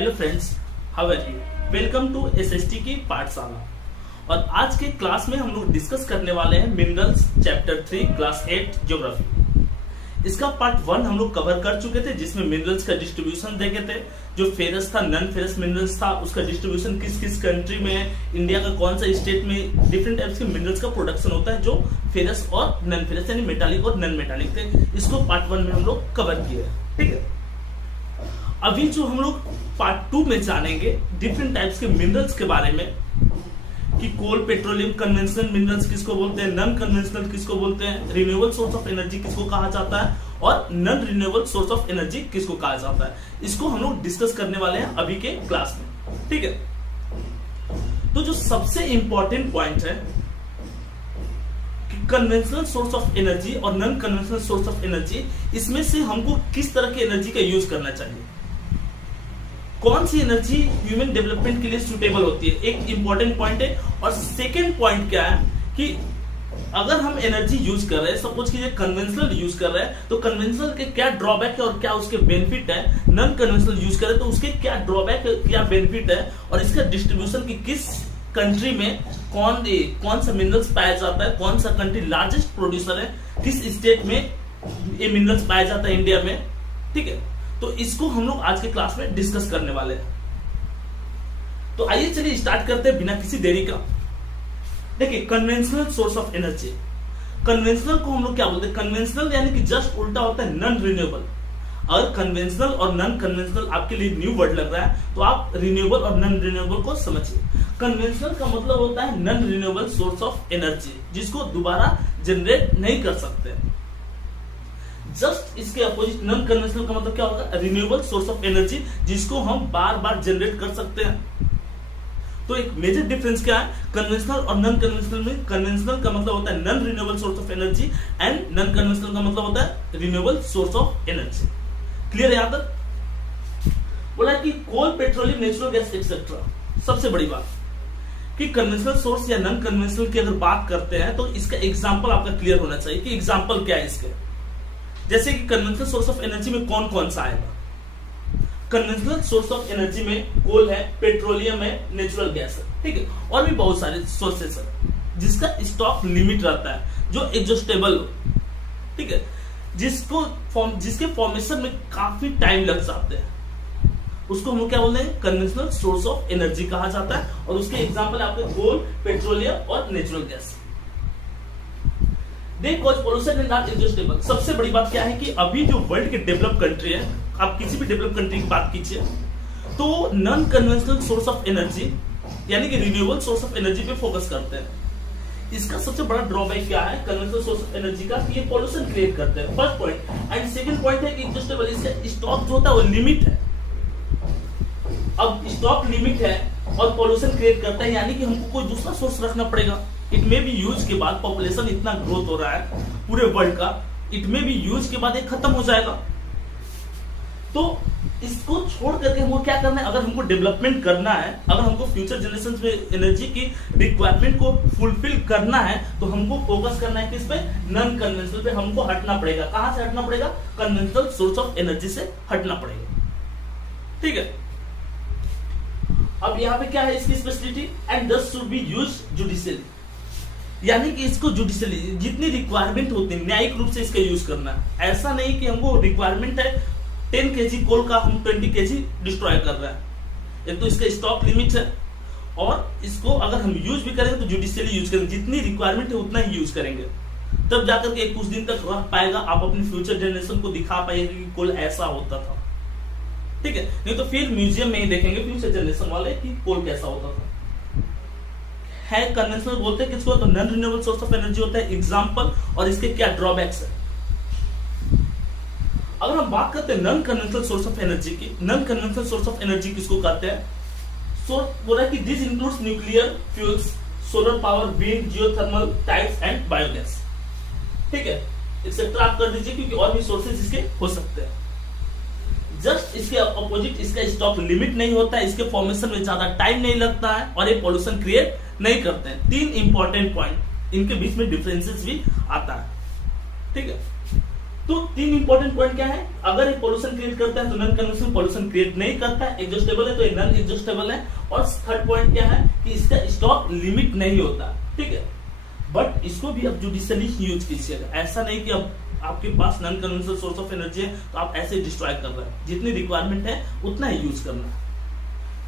Hello friends, how are you? Welcome to SST की पाठशाला। और आज के क्लास में हम लोग डिस्कस करने वाले हैं मिनरल्स चैप्टर 3 क्लास 8 ज्योग्राफी। इसका पार्ट 1 हम लोग कवर कर चुके थे, जिसमें मिनरल्स का डिस्ट्रीब्यूशन देखे थे। जो फेरस था, नॉन फेरस मिनरल्स था, उसका डिस्ट्रीब्यूशन किस किस कंट्री में है, इंडिया का कौन सा स्टेट में डिफरेंट टाइप्स के मिनरल्स का प्रोडक्शन होता है, जो फेरस और नॉन फेरस यानी मेटालिक और नॉन मेटालिक थे। इसको पार्ट 1 में हम लोग कवर किए। ठीक है, अभी जो हम लोग पार्ट 2 में जानेंगे डिफरेंट टाइप्स के मिनरल्स के बारे में, कि कोल, पेट्रोलियम, कन्वेंशनल मिनरल्स किसको बोलते हैं, नॉन कन्वेंशनल किसको बोलते हैं, रिन्यूएबल सोर्स ऑफ एनर्जी किसको कहा जाता है, और non renewable source of energy किसको कहा जाता है। इसको हम लोग डिस्कस करने वाले हैं अभी के क्लास में। ठीक है, तो जो सबसे इंपॉर्टेंट पॉइंट है कि कन्वेंशनल सोर्स ऑफ एनर्जी और non conventional source of energy, इसमें से हमको किस तरह की एनर्जी का यूज करना चाहिए, कौन सी एनर्जी ह्यूमन डेवलपमेंट के लिए सुटेबल होती है, एक इंपॉर्टेंट पॉइंट है। और सेकेंड पॉइंट क्या है कि अगर हम एनर्जी यूज कर रहे हैं, सपोज कीजिए कन्वेंशनल यूज कर रहे हैं, तो कन्वेंशनल के क्या ड्रॉबैक है और क्या उसके बेनिफिट है, नॉन कन्वेंशनल यूज कर रहे हैं तो उसके क्या ड्रॉबैक है, क्या बेनिफिट है, और इसका डिस्ट्रीब्यूशन की किस कंट्री में कौन सा मिनरल्स पाया जाता है, कौन सा कंट्री लार्जेस्ट प्रोड्यूसर है, किस स्टेट में ये मिनरल्स पाया जाता है इंडिया में। ठीक है, तो इसको हम लोग आज के क्लास में डिस्कस करने वाले हैं। तो आइए चलिए स्टार्ट करते हैं बिना किसी देरी का। देखिए, conventional source of energy, conventional को हम लोग क्या बोलते हैं, कन्वेंशनल यानी कि जस्ट उल्टा होता है नॉन रिन्यूएबल। अगर कन्वेंशनल और नॉन कन्वेंशनल आपके लिए न्यू वर्ड लग रहा है तो आप रिन्यूएबल और नॉन रिन्यूएबल को समझिए। कन्वेंशनल का मतलब होता है non renewable source of energy, जिसको दोबारा जनरेट नहीं कर सकते। जस्ट इसके अपोजिट नॉन कन्वेंशनल का मतलब क्या होगा, रिन्यूएबल सोर्स ऑफ एनर्जी, जिसको हम बार बार जनरेट कर सकते हैं। तो एक मेजर डिफरेंस क्या है कन्वेंशनल और नॉन कन्वेंशनल में? कन्वेंशनल का मतलब होता है non renewable source of energy and non conventional का मतलब होता है renewable source of energy. Clear है यहां तक? बोला कि कोल, पेट्रोलियम, नेचुरल गैस एक्सेट्रा। सबसे बड़ी बात कि कन्वेंशनल सोर्स या नॉन कन्वेंशनल की अगर बात करते हैं तो इसका एग्जांपल आपका क्लियर होना चाहिए कि एग्जांपल क्या है इसके। जैसे कि कन्वेंशनल सोर्स ऑफ एनर्जी में कौन कौन सा आएगा? कन्वेंशनल सोर्स ऑफ एनर्जी में कोल है, पेट्रोलियम है, नेचुरल गैस है। ठीक है, और भी बहुत सारे सोर्सेस है जिसका स्टॉक लिमिट रहता है, जो एडजस्टेबल हो। ठीक है, जिसके फॉर्मेशन में काफी टाइम लग जाते हैं, उसको हम क्या बोलते हैं, कन्वेंशनल सोर्स ऑफ एनर्जी कहा जाता है। और उसके एग्जांपल आपके कोल, पेट्रोलियम और natural gas. They cause pollution and not adjustable. सबसे बड़ी बात क्या है कि अभी जो वर्ल्ड के डेवलप कंट्री है, आप किसी भी डेवलप कंट्री की बात कीजिए तो non conventional source of energy यानी कि रिन्यूएबल सोर्स ऑफ एनर्जी पे फोकस करते हैं। इसका सबसे बड़ा ड्रॉबैक क्या है कन्वेंशनल सोर्स ऑफ एनर्जी का, कि ये पोल्यूशन क्रिएट करते हैं, first point. And second point है कि एडजस्टेबल, इसका स्टॉक जो होता है वो लिमिट है। अब स्टॉक लिमिट है और पोल्यूशन क्रिएट करता है, यानी कि हमको कोई दूसरा सोर्स रखना पड़ेगा। इट में भी यूज के बाद पॉपुलेशन इतना ग्रोथ हो रहा है पूरे वर्ल्ड का, इट में भी यूज के बाद ये खत्म हो जाएगा। तो इसको छोड़ करके हमको क्या करना है, अगर हमको डेवलपमेंट करना है, अगर हमको फ्यूचर जनरेशन में एनर्जी की रिक्वायरमेंट को फुलफिल करना है, तो हमको फोकस करना है किस पे, नॉन कन्वेंशनल पे हमको हटना पड़ेगा। कहां से हटना पड़ेगा, कन्वेंशनल सोर्स ऑफ एनर्जी से हटना पड़ेगा। ठीक है, अब यहाँ पे क्या है इसकी स्पेशलिटी, एंड दस शुड बी यूज जुडिशियली, यानी कि इसको जुडिशियली जितनी रिक्वायरमेंट होती है न्यायिक रूप से इसका यूज करना है। ऐसा नहीं कि हमको रिक्वायरमेंट है 10 केजी कोल का, हम 20 केजी डिस्ट्रॉय कर रहे हैं। एक तो इसका स्टॉक लिमिट है, और इसको अगर हम यूज भी करेंगे तो जुडिशियली यूज करेंगे, जितनी रिक्वायरमेंट है उतना ही यूज करेंगे, तब जाकर के कुछ दिन तक रह पाएगा, आप अपने फ्यूचर जनरेशन को दिखा पाएंगे कि कोल ऐसा होता था। ठीक है, नहीं तो फिर म्यूजियम में ही देखेंगे फ्यूचर जनरेशन वाले कि कोल कैसा होता था। है कन्वेंशनल बोलते हैं किसको, तो non renewable source of energy होता है। एग्जांपल और इसके क्या ड्रॉबैक्स है। अगर हम बात करते हैं non conventional source of energy की, non conventional source of energy किसको कहते हैं, बोला कि this includes nuclear fuels, solar power, wind, geothermal, tides and biogas. ठीक है, एक्सेट्रा आप कर दीजिए, क्योंकि और भी सोर्सेज इसके हो सकते हैं। जस्ट इसके अपोजिट इसका स्टॉक लिमिट नहीं होता है, इसके फॉर्मेशन में ज्यादा टाइम नहीं लगता है, और ये पॉल्यूशन क्रिएट नहीं करते हैं। 3 इंपॉर्टेंट पॉइंट, इनके बीच में डिफरेंसेस भी आता है। ठीक है, तो 3 इंपॉर्टेंट पॉइंट क्या है, अगर एक पोल्यूशन क्रिएट करता है तो नॉन कन्वेंशनल पोल्यूशन क्रिएट नहीं करता है, एग्जॉस्टेबल है तो ये नॉन एग्जॉस्टेबल है, और थर्ड पॉइंट क्या है कि इसका स्टॉक लिमिट नहीं होता, ठीक है। बट इसको भी अब जुडिशियली यूज कीजिएगा, ऐसा नहीं कि अब आपके पास non conventional source of energy है तो आप ऐसे डिस्ट्रॉय कर रहे हैं, जितनी रिक्वायरमेंट है उतना ही यूज करना है।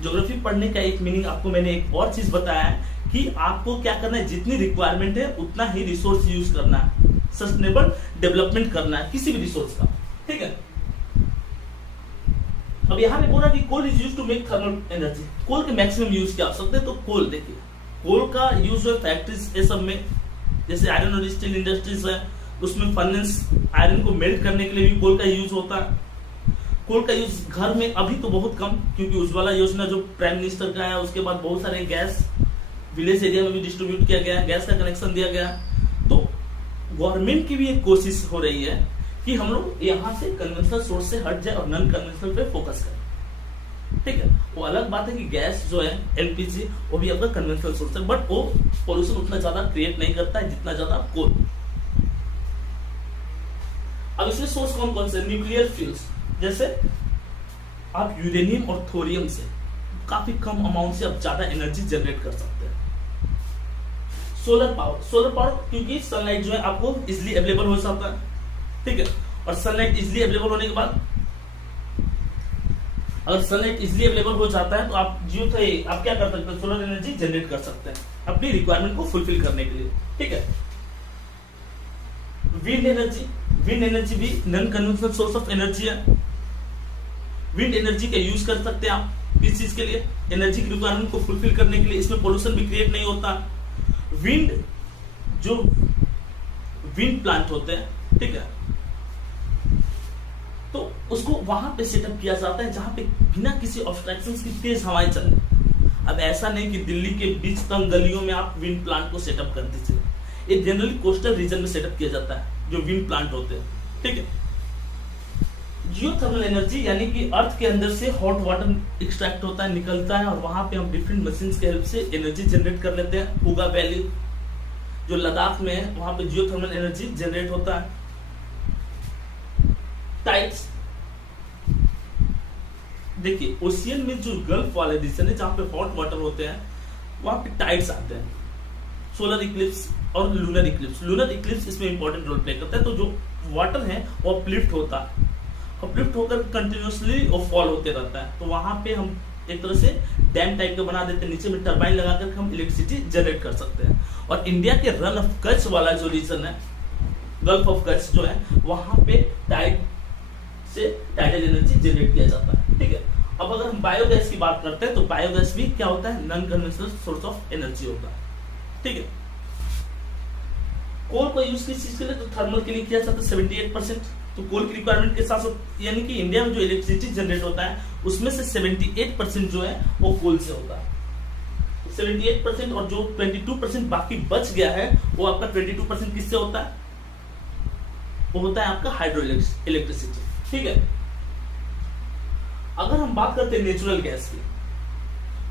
ज्योग्राफी पढ़ने का एक मीनिंग आपको मैंने एक और चीज बताया है कि आपको क्या करना है, जितनी रिक्वायरमेंट है उतना ही रिसोर्स यूज करना है, सस्टेनेबल डेवलपमेंट करना है किसी भी रिसोर्स का, ठीक है। अब यहाँ पे बोला कि coal is used to make thermal energy, coal के मैक्सिमम यूज क्या हो सकते हैं, तो कोल देखिए, कोल का यूज है फैक्ट्रीज ये सब में, जैसे आयरन और स्टील इंडस्ट्रीज है, उसमें फर्नेस आयरन को मेल्ट करने के लिए भी कोल का यूज होता है। कोल का यूज घर में अभी तो बहुत कम, क्योंकि उज्ज्वला योजना जो प्राइम मिनिस्टर का है, उसके बाद बहुत सारे गैस विलेज एरिया में भी डिस्ट्रीब्यूट किया गया, गैस का कनेक्शन दिया गया। तो गवर्नमेंट की भी एक कोशिश हो रही है कि हम लोग यहाँ से कन्वेंशनल सोर्स से हट जाए और नॉन कन्वेंशनल पे फोकस करें, ठीक है। वो अलग बात है कि गैस जो है एलपीजी वो भी आपका कन्वेंशनल सोर्स है, बट वो पोल्यूशन उतना ज्यादा क्रिएट नहीं करता है जितना ज्यादा कोल। अब इसमें सोर्स कौन कौन से, न्यूक्लियर फ्यूल्स, जैसे आप यूरेनियम और थोरियम से काफी कम अमाउंट से आप ज्यादा एनर्जी जनरेट कर सकते हैं। सोलर पावर, सोलर पावर क्योंकि सनलाइट जो है आपको इजिली अवेलेबल हो जाता है, ठीक है। और सनलाइट इजिली अवेलेबल होने के बाद, अगर सनलाइट इजिली अवेलेबल हो जाता है तो आप जो थे आप क्या कर सकते हैं, सोलर एनर्जी जनरेट कर सकते हैं अपनी रिक्वायरमेंट को फुलफिल करने के लिए, ठीक है। विंड एनर्जी, विंड एनर्जी भी non conventional source of energy है। विंड एनर्जी का यूज कर सकते हैं आप किस चीज के लिए, एनर्जी की रिक्वायरमेंट को फुलफिल करने के लिए, इसमें पोल्यूशन भी क्रिएट नहीं होता। विंड जो विंड प्लांट होते हैं, ठीक है, तो उसको वहां पे सेटअप किया जाता है जहां पे बिना किसी ऑब्स्ट्रक्शंस की तेज हवाएं चले। अब ऐसा नहीं कि दिल्ली के बीच तंग गलियों में आप विंड प्लांट को सेटअप कर दीजिए, ये जनरली कोस्टल रीजन में सेटअप किया जाता है जो विंड प्लांट होते हैं, ठीक है। जियोथर्मल एनर्जी यानी कि अर्थ के अंदर से हॉट वाटर एक्सट्रैक्ट होता है, निकलता है, और वहां पे हम डिफरेंट मशीन्स के हेल्प से एनर्जी जनरेट कर लेते हैं। उगा वैली जो लद्दाख में है वहां पे जियोथर्मल एनर्जी जनरेट होता है। टाइड्स, देखिए ओशियन में जो गल्फ वाले रीजन है जहां पे हॉट वाटर होते हैं वहां पे टाइड्स आते हैं। सोलर इक्लिप्स और लूनर इक्लिप्स, लूनर इक्लिप्स इसमें इंपॉर्टेंट रोल प्ले करता है। तो जो वाटर है वो अपलिफ्ट होता है, अपलिफ्ट होकर कंटिन्यूसली वो फॉल होते रहता है, तो वहां पे हम एक तरह से डैम टाइप का बना देते हैं, नीचे में टरबाइन लगाकर हम इलेक्ट्रिसिटी जनरेट कर सकते हैं। और इंडिया के रन ऑफ कच्छ वाला जो रीजन है, गल्फ ऑफ कच्छ जो है, वहां पे टाइड से टाइडल एनर्जी जनरेट किया जाता है, ठीक है। अब अगर हम बायोगैस की बात करते हैं तो बायोगैस भी क्या होता है, non conventional source of energy होता है, ठीक है। कोल को यूज किस चीज के लिए, तो थर्मल के लिए किया जाता है 78%। तो कोल की रिक्वायरमेंट के साथ साथ यानी कि इंडिया में जो इलेक्ट्रिसिटी जनरेट होता है उसमें से 78% जो है वो कोल से होता है, 78%। और जो 22% बाकी बच गया है वो आपका 22% किससे होता है, वो होता है आपका हाइड्रो इलेक्ट्रिसिटी, ठीक है। अगर हम बात करते हैं नेचुरल गैस की,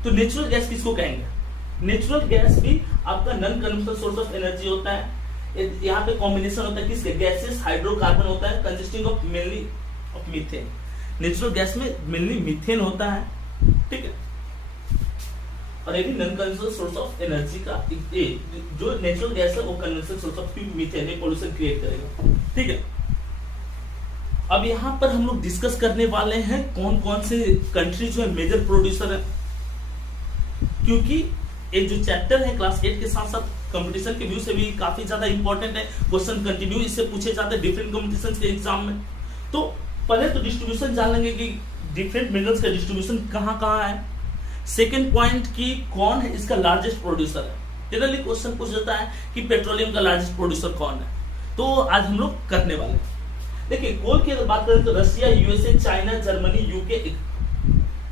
तो नेचुरल गैस किसको कहेंगे, नेचुरल गैस भी आपका non conventional source of energy होता है। यहाँ पे कॉम्बिनेशन होता है किसके, गैसेस, हाइड्रोकार्बन होता है consisting of mainly of methane. Natural gas में मेनली मीथेन होता है, ठीक है। और ये भी non conventional source of energy का, जो नेचुरल गैस है वो कन्वेंशनल सोर्स ऑफ मीथेन है, पोल्यूशन क्रिएट करेगा, ठीक है। अब यहाँ पर हम लोग डिस्कस करने वाले हैं कौन कौन से कंट्री जो है मेजर प्रोड्यूसर है, क्योंकि एक जो चैप्टर है क्लास 8 के साथ साथ कंपटीशन के व्यू से भी काफी ज्यादा इंपॉर्टेंट है, क्वेश्चन कंटिन्यू इससे पूछे जाते हैं डिफरेंट कंपटीशन के एग्जाम में। तो पहले तो डिस्ट्रीब्यूशन जान लेंगे कि डिफरेंट मिनरल्स का डिस्ट्रीब्यूशन कहाँ कहाँ है। सेकेंड पॉइंट की कौन है इसका लार्जेस्ट प्रोड्यूसर है, जनरली क्वेश्चन पूछ जाता है कि पेट्रोलियम का लार्जेस्ट प्रोड्यूसर कौन है, तो आज हम लोग करने वाले हैं। देखिए कोल की अगर बात करें तो Russia, USA, China, Germany, UK,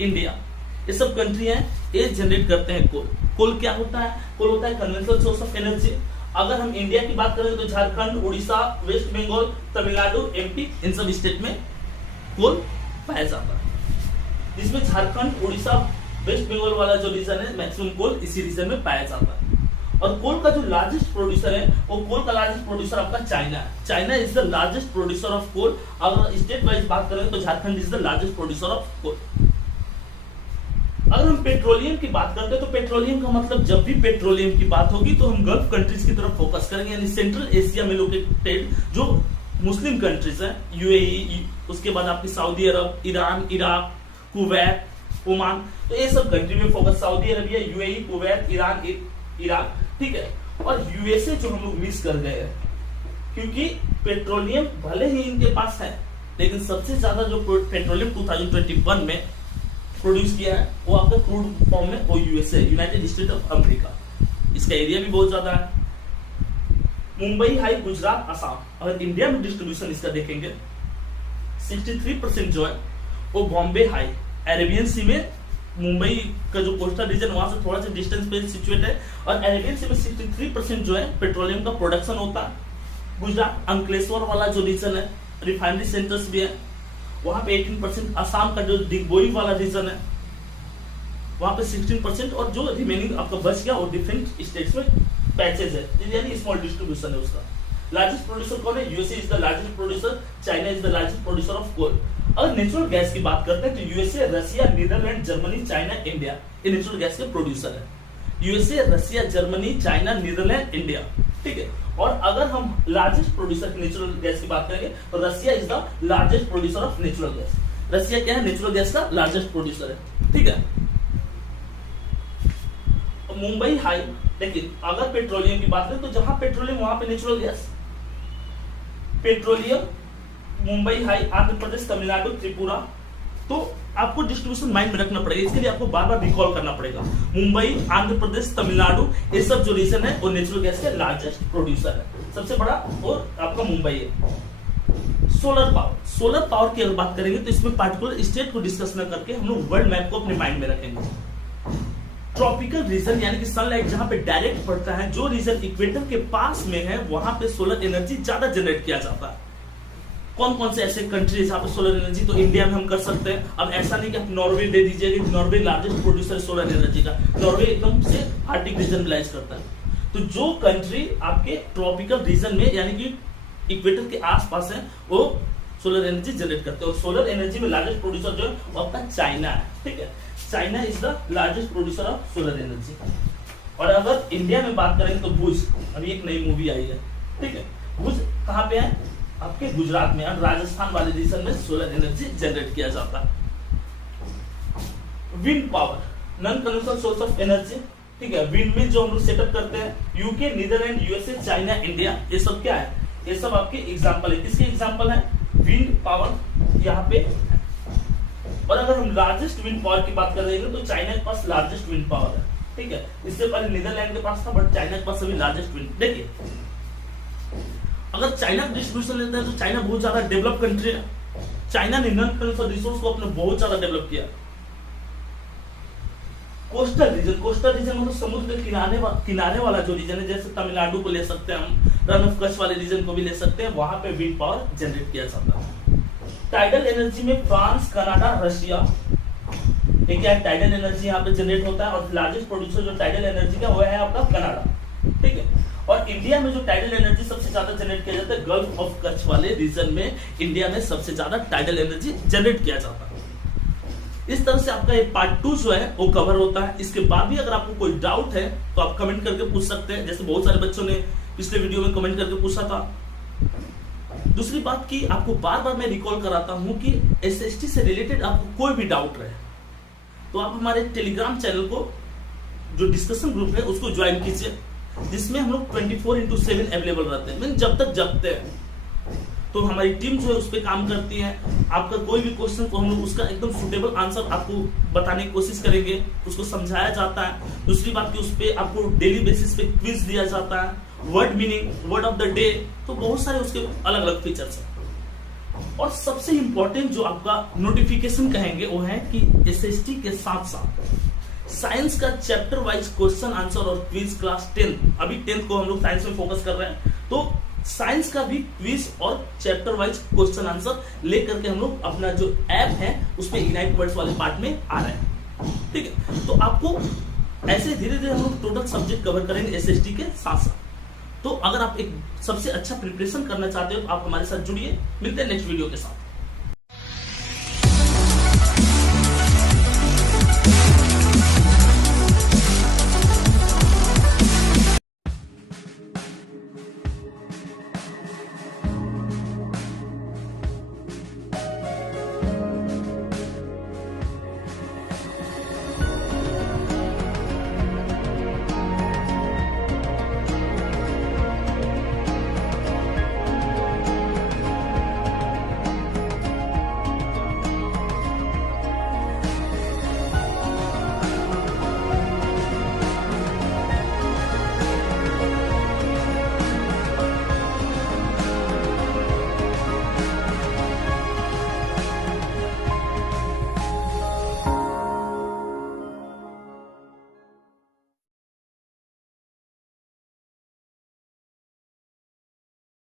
India, ये सब कंट्री हैं, ये जनरेट करते हैं कोल। कोल क्या होता है, कोल होता है कन्वेंशनल सोर्स ऑफ एनर्जी। अगर हम इंडिया की बात करें तो झारखंड, उड़ीसा, वेस्ट बंगाल, तमिलनाडु, एमपी, इन सब स्टेट में कोल पाया जाता है, जिसमें झारखंड, उड़ीसा, वेस्ट बंगाल वाला जो रीजन है मैक्सिमम कोल इसी रीजन में पाया जाता है। और कोल का जो लार्जेस्ट प्रोड्यूसर है, वो कोल का लार्जेस्ट प्रोड्यूसर आपका चाइना है। China is the largest producer of coal. अगर स्टेट वाइज बात करें तो Jharkhand is the largest producer of coal. अगर हम पेट्रोलियम की बात करते हैं तो पेट्रोलियम का मतलब जब भी पेट्रोलियम की बात होगी तो हम गल्फ कंट्रीज की तरफ फोकस करेंगे, यानी सेंट्रल एशिया में लोकेटेड जो मुस्लिम कंट्रीज है, यूएई, उसके बाद आपकी सऊदी अरब, ईरान, इराक, कुवैत, ओमान, तो ये सब कंट्री में focus, Saudi Arabia, UAE, Kuwait, Iran, Iraq, ठीक है। और यूएसए जो हम लोग मिस कर गए हैं, क्योंकि पेट्रोलियम भले ही इनके पास है, लेकिन सबसे ज्यादा जो पेट्रोलियम 2021 में प्रोड्यूस किया है वो आपका क्रूड फॉर्म में वो USA, United state of America. इसका एरिया भी बहुत ज्यादा है। मुंबई हाई, गुजरात, असम। अगर इंडिया में डिस्ट्रीब्यूशन इसका देखेंगे 63% जो है वो बॉम्बे हाई, अरेबियन सी में मुंबई का जो कोस्टल रीजन वहां से थोड़ा सा डिस्टेंस पे सिचुएट है, और अरेबियन सी में 63% जो है पेट्रोलियम का प्रोडक्शन होता है। गुजरात अंकलेश्वर वाला जो रीजन है, रिफाइनरी सेंटर्स भी है, वहां पे 18%। असम का जो डिगबोई वाला रीजन है वहां पे 16%, और जो रिमेनिंग आपका बच गया वो डिफरेंट स्टेट्स में पैचेज है, यानी स्मॉल डिस्ट्रीब्यूशन है उसका। लार्जेस्ट प्रोड्यूसर कौन है? USA is the largest producer, China is the largest producer of coal. अगर नेचुरल गैस की बात करते हैं तो USA, Russia, Netherland, Germany, China, India, ये नेचुरल गैस के प्रोड्यूसर है। USA, Russia, Germany, China, Netherland, India, ठीक है। और अगर हम लार्जेस्ट प्रोड्यूसर की नेचुरल गैस की बात करेंगे तो Russia is the largest producer of natural gas. Russia क्या है? नेचुरल गैस का लार्जेस्ट प्रोड्यूसर है, ठीक है। मुंबई हाई, लेकिन अगर पेट्रोलियम की बात करें तो जहां पेट्रोलियम वहां पे natural gas. Petroleum Mumbai high, Andhra Pradesh, Tamil Nadu, Tripura. तो आपको डिस्ट्रीब्यूशन माइंड में रखना पड़ेगा, इसके लिए आपको बार बार रिकॉल करना पड़ेगा। मुंबई, आंध्र प्रदेश, तमिलनाडु, ये सब जो रीजन है वो नेचुरल गैस के लार्जेस्ट प्रोड्यूसर है। सबसे बड़ा और आपका मुंबई है। सोलर पावर, सोलर पावर की अगर बात करेंगे तो इसमें पार्टिकुलर स्टेट को डिस्कस न करके हम लोग वर्ल्ड मैप को अपने माइंड में रखेंगे। ट्रॉपिकल रीजन यानी कि सनलाइट जहां पे डायरेक्ट पड़ता है, जो रीजन इक्वेटर के पास में है वहां पे सोलर एनर्जी ज्यादा जनरेट किया जाता है। कौन कौन से ऐसे कंट्री जहां पे सोलर एनर्जी, तो इंडिया में हम कर सकते हैं। अब ऐसा नहीं कि आप नॉर्वे दे दीजिएगा, नॉर्वे लार्जेस्ट प्रोड्यूसर है सोलर एनर्जी का, नॉर्वे एकदम से आर्टिक रीजन लाइज करता है। तो जो कंट्री आपके ट्रॉपिकल रीजन में यानी कि इक्वेटर के आसपास है वो सोलर एनर्जी जनरेट करते हैं। और सोलर एनर्जी में लार्जेस्ट प्रोड्यूसर जो है वो आपका चाइना है, ठीक है। China is the largest producer of solar energy. और अगर इंडिया में बात करेंगे तो भुज, अभी एक नई मूवी आई है, ठीक है। भुज कहाँ पे है? आपके गुजरात में, राजस्थान वाले रीजन में सोलर एनर्जी जनरेट किया जाता है। Wind power, non conventional source of energy, ठीक है। विंड मिल जो हम लोग सेटअप करते हैं, UK, Netherland, USA, China, India, ये सब क्या है? ये सब आपके एग्जाम्पल है। किसके एग्जाम्पल है? विंड पावर यहाँ पे। और अगर हम लार्जेस्ट विंड पावर की बात करेंगे तो चाइना के पास लार्जेस्ट विंड पावर है, ठीक है। इससे पहले नीदरलैंड के पास था, बट चाइना के पास अभी लार्जेस्ट विंड। देखिए, अगर चाइना का डिस्ट्रीब्यूशन लेते हैं तो चाइना बहुत ज्यादा डेवलप कंट्री है। चाइना ने नॉन कन्वेंशनल रिसोर्स को अपने बहुत ज्यादा डेवलप किया। कोस्टल रीजन मतलब समुद्र के किनारे वाला जो रीजन है, जैसे तमिलनाडु को ले सकते हैं हम, रन ऑफ कच्छ वाले रीजन को भी ले सकते हैं, वहां पे विंड पावर जनरेट किया जाता है। टाइडल एनर्जी में फ्रांस, कनाडा, रशिया, ठीक है, टाइडल एनर्जी यहाँ पे जनरेट होता है। और लार्जेस्ट प्रोड्यूसर जो टाइडल एनर्जी का वो है आपका कनाडा, ठीक है। और इंडिया में जो टाइडल एनर्जी सबसे ज्यादा जनरेट किया जाता है, गल्फ ऑफ कच्छ वाले रीजन में इंडिया में सबसे ज्यादा टाइडल एनर्जी जनरेट किया जाता है। इस तरह से आपका ये पार्ट 2 जो है वो कवर होता है। इसके बाद भी अगर आपको कोई डाउट है तो आप कमेंट करके पूछ सकते हैं, जैसे बहुत सारे बच्चों ने पिछले वीडियो में कमेंट करके पूछा था। दूसरी बात की आपको बार बार मैं रिकॉल कराता हूं कि एसएसटी से रिलेटेड आपको कोई भी डाउट रहे तो आप हमारे टेलीग्राम चैनल को जो डिस्कशन ग्रुप है उसको ज्वाइन कीजिए, जिसमें हम लोग 24/7 अवेलेबल रहते हैं। जब तक जगते हैं तो हमारी टीम जो है उस पर काम करती है। आपका कोई भी क्वेश्चन तो हम लोग उसका एकदम सुटेबल आंसर आपको बताने की कोशिश करेंगे, उसको समझाया जाता है। दूसरी बात की उस पर आपको डेली बेसिस पे क्विज दिया जाता है, word meaning, word of the day, तो बहुत सारे उसके अलग अलग फीचर्स हैं। और सबसे इंपॉर्टेंट जो आपका नोटिफिकेशन कहेंगे वो है कि एसएसटी के साथ साथ साइंस का चैप्टर वाइज क्वेश्चन आंसर और क्विज क्लास 10, अभी 10th को हम लोग साइंस में फोकस कर रहे हैं, तो साइंस का भी क्विज और चैप्टर वाइज क्वेश्चन आंसर लेकर के हम लोग अपना जो ऐप है उस पे इग्नाइट वर्ड्स वाले पार्ट में आ रहे हैं, ठीक है। तो आपको ऐसे धीरे धीरे हम लोग टोटल सब्जेक्ट कवर करेंगे एसएसटी के साथ साथ। तो अगर आप एक सबसे अच्छा प्रिपरेशन करना चाहते हो तो आप हमारे साथ जुड़िए। मिलते हैं नेक्स्ट वीडियो के साथ।